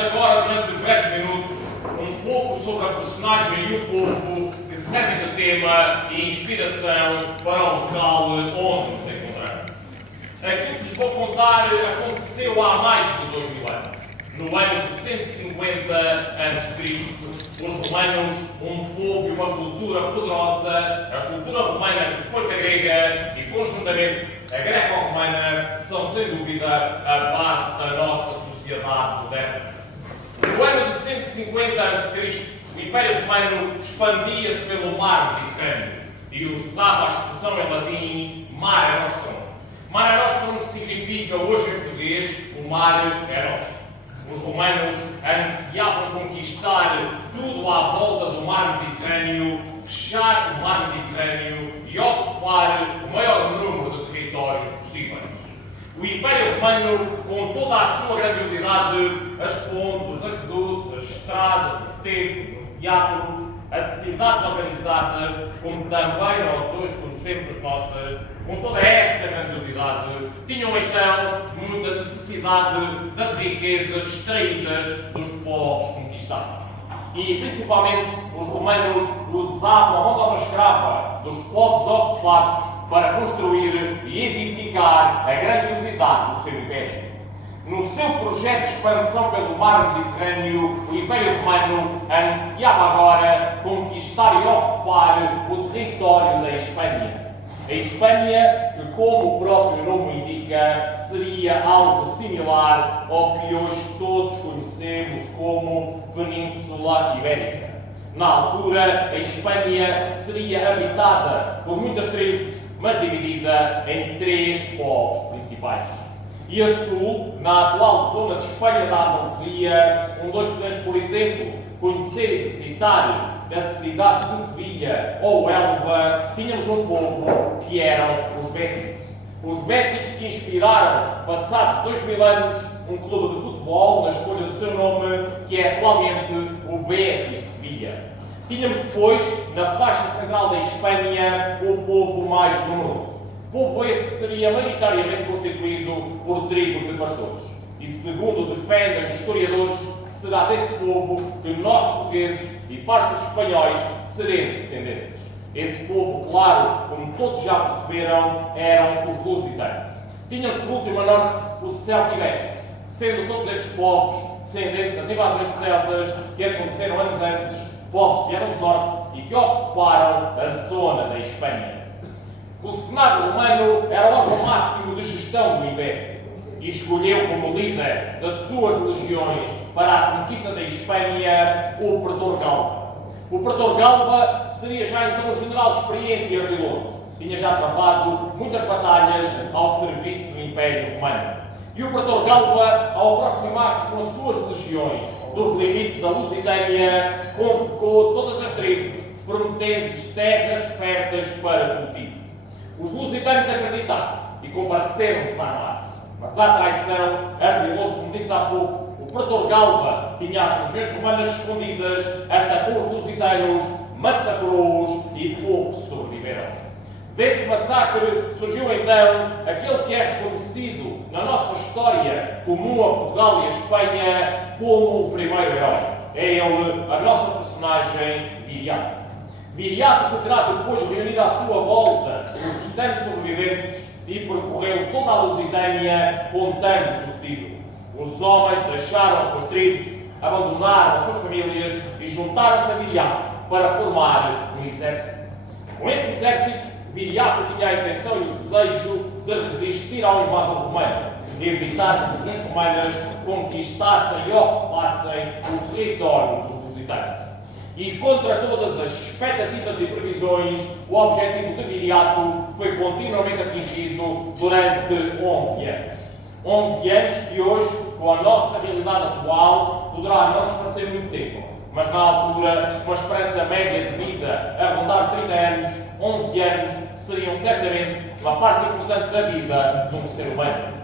agora, durante breves minutos, um pouco sobre a personagem e o povo que servem de tema e inspiração para o local onde nos encontramos. Aquilo que vos vou contar aconteceu há mais de 2000 anos. No ano de 150 a.C., os romanos, um povo e uma cultura poderosa, a cultura romana depois da grega e conjuntamente a greco-romana, são sem dúvida a base da nossa sociedade moderna. No ano de 150 a.C., o Império Romano expandia-se pelo mar Mediterrâneo e usava a expressão em latim Mare Nostrum. Mare Nostrum, que significa hoje em português, o mar é nosso. Os romanos ansiavam conquistar tudo à volta do mar Mediterrâneo, fechar o mar Mediterrâneo e ocupar o maior número de territórios possíveis. O Império Romano, com toda a sua grandiosidade, as pontes, os aquedutos, as estradas, os templos, os teatros, as cidades organizadas, como também nós hoje conhecemos as nossas, com toda essa grandiosidade, tinham então muita necessidade das riquezas extraídas dos povos conquistados. E principalmente os romanos usavam a mão de obra escrava dos povos ocupados para construir e edificar a grandiosidade do seu império. No seu projeto de expansão pelo mar Mediterrâneo, o Império Romano ansiava agora conquistar e ocupar o território da Espanha. A Espanha, que como o próprio nome indica, seria algo similar ao que hoje todos conhecemos como Península Ibérica. Na altura, a Espanha seria habitada por muitas tribos, mas dividida em 3 povos principais. E a sul, na atual zona de Espanha da Andaluzia, onde hoje podemos, por exemplo, conhecer e visitar as cidades de Sevilha ou Elva, tínhamos um povo que eram os béticos. Os béticos que inspiraram, passados 2000 anos, um clube de futebol na escolha do seu nome, que é atualmente o Betis de Sevilha. Tínhamos depois, na faixa central da Espanha, o povo mais numeroso. Povo esse que seria maioritariamente constituído por tribos de pastores. E segundo defendem os historiadores, será desse povo que nós portugueses e parte dos espanhóis seremos descendentes. Esse povo, claro, como todos já perceberam, eram os lusitanos. Tínhamos por último a norte os celtibéricos, sendo todos estes povos descendentes das invasões celtas que aconteceram anos antes, povos que vieram do norte e que ocuparam a zona da Espanha. O Senado romano era o órgão máximo de gestão do Império e escolheu como líder das suas legiões para a conquista da Espanha o Pretor Galba. O Pretor Galba seria já então um general experiente e ardiloso. Tinha já travado muitas batalhas ao serviço do Império Romano. E o Pretor Galba, ao aproximar-se com as suas legiões dos limites da Lusitânia, convocou todas as tribos, prometendo-lhes terras férteis para cultivo. Os lusitanos acreditaram e compareceram desarmados. Mas à traição, ardiloso, como disse há pouco, o Pretor Galba tinha as legiões romanas escondidas, atacou os lusitanos, massacrou-os e poucos sobreviveram. Desse massacre surgiu então aquele que é reconhecido na nossa história comum a Portugal e a Espanha como o primeiro herói. É ele a nossa personagem Viriato. Viriato que terá depois reunido à sua volta os restantes sobreviventes e percorreu toda a Lusitânia contando o sucedido. Os homens deixaram as suas tribos, abandonaram as suas famílias e juntaram-se a Viriato para formar um exército. Com esse exército, Viriato tinha a intenção e o desejo de resistir ao invasor romano, de evitar que as legiões romanas conquistassem e ocupassem os territórios dos lusitanos. E contra todas as expectativas e previsões, o objetivo de Viriato foi continuamente atingido durante 11 anos. 11 anos que hoje, com a nossa realidade atual, poderá não nos parecer muito tempo. Mas na altura, com a esperança média de vida a rondar 30 anos, 11 anos seriam certamente uma parte importante da vida de um ser humano.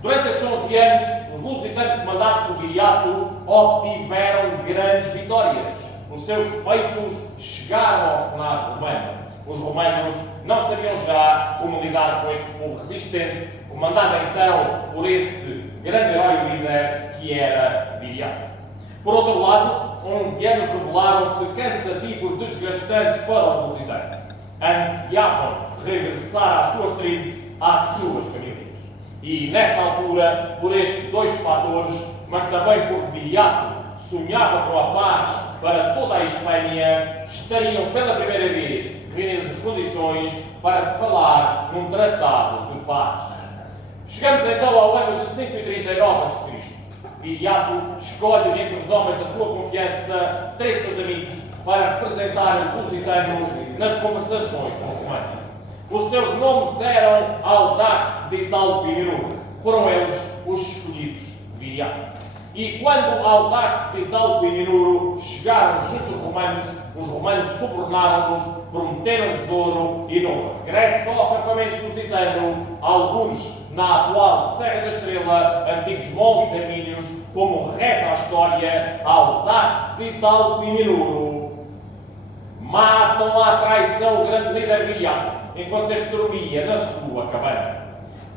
Durante esses 11 anos, os lusitanos comandados por Viriato obtiveram grandes vitórias. Os seus feitos chegaram ao Senado romano. Os romanos não sabiam já como lidar com este povo resistente, comandado então por esse grande herói líder que era Viriato. Por outro lado, 11 anos revelaram-se cansativos, desgastantes para os lusitanos. Ansiavam regressar às suas tribos, às suas famílias. E, nesta altura, por estes dois fatores, mas também porque Viriato sonhava com a paz para toda a Espanha, estariam pela primeira vez reunidas as condições para se falar num tratado de paz. Chegamos então ao ano de 539 a.C. Viriato escolhe dentre os homens da sua confiança 3 seus amigos para representar os lusitanos nas conversações com os romanos. Os seus nomes eram Audax de Talpiniro. Foram eles os escolhidos de Viriato. E quando Audax de Talpiniro chegaram junto aos romanos, os romanos subornaram-nos, prometeram-nos ouro e no regresso ao acampamento lusitano, alguns na atual Serra da Estrela, antigos Montes Hermínios, como reza a história, Audax de Talpiniro matam à traição o grande líder Viriato, enquanto este dormia na sua cabana.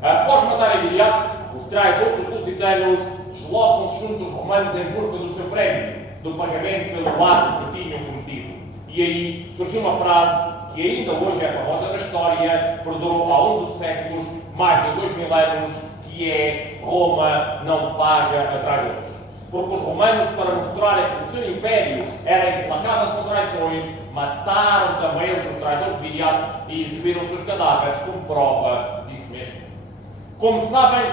Após matarem Viriato, os traidores lusitanos deslocam-se junto aos romanos em busca do seu prémio, do pagamento pelo ato que tinham cometido. E aí surgiu uma frase que ainda hoje é famosa na história, perdurou ao longo dos séculos, mais de 2000 anos, que é Roma não paga a traidores. Porque os romanos, para mostrarem que o seu império era implacável com traições, mataram também os traidores de Viriato e exibiram os seus cadáveres como prova disso mesmo. Como sabem,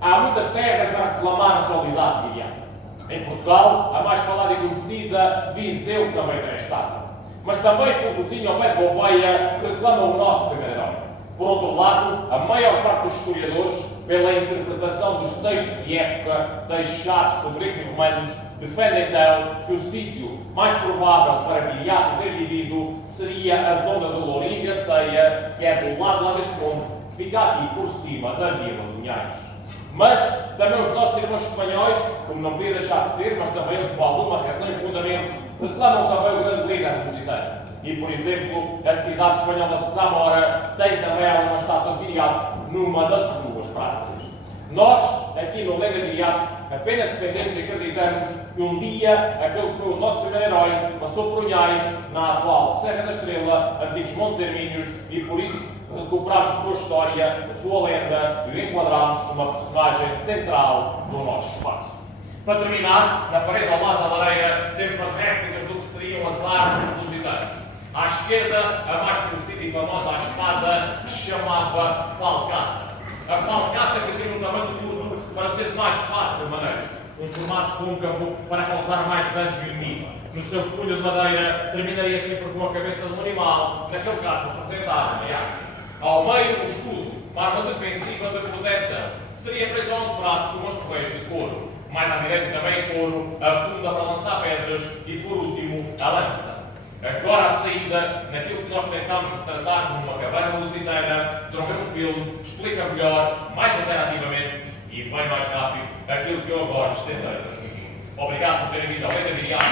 há muitas terras a reclamar a qualidade de Viriato. Em Portugal, a mais falada e conhecida, Viseu também tem estátua. Mas também Fogozinho ao pé de Gouveia reclama o nosso primeiro herói. Por outro lado, a maior parte dos historiadores, pela interpretação dos textos de época deixados por gregos e romanos, defendem então que o sítio mais provável para Viriato ter vivido seria a zona do Lourinho e a Ceia, que é do lado lá deste ponto, que fica aqui por cima da Vila de Unhais. Mas também os nossos irmãos espanhóis, como não podia deixar de ser, mas também eles com alguma razão e fundamento, reclamam também o grande líder lusitano. E, por exemplo, a cidade espanhola de Zamora tem também alguma estátua de Viriato numa das suas praças. Nós, aqui no Lenda Viriato, apenas defendemos e acreditamos que um dia aquele que foi o nosso primeiro herói passou por Unhais, na atual Serra da Estrela, antigos Montes Hermínios, e por isso recuperamos a sua história, a sua lenda e o enquadramos como uma personagem central do nosso espaço. Para terminar, na parede ao lado da lareira, temos umas réplicas do que seriam as armas lusitanas. À esquerda, a mais conhecida e famosa a espada, que se chamava falcata. A falcata que tinha um tamanho curto para ser mais fácil de manejo. Um formato côncavo para causar mais danos no inimigo. No seu punho de madeira, terminaria sempre com a cabeça de um animal, naquele caso representado uma águia. Ao meio, o escudo, uma arma defensiva de proteção. Seria preso ao antebraço com umas correias de couro. Mais à direita também couro, a funda para lançar pedras e, por último, a lança. Agora a saída, naquilo que nós tentamos retratar como uma cabana lusitana, trocar o filme, explica melhor, mais interativamente e bem mais rápido aquilo que eu agora estarei a transmitir. Obrigado por terem vindo ao Lenda Viriato.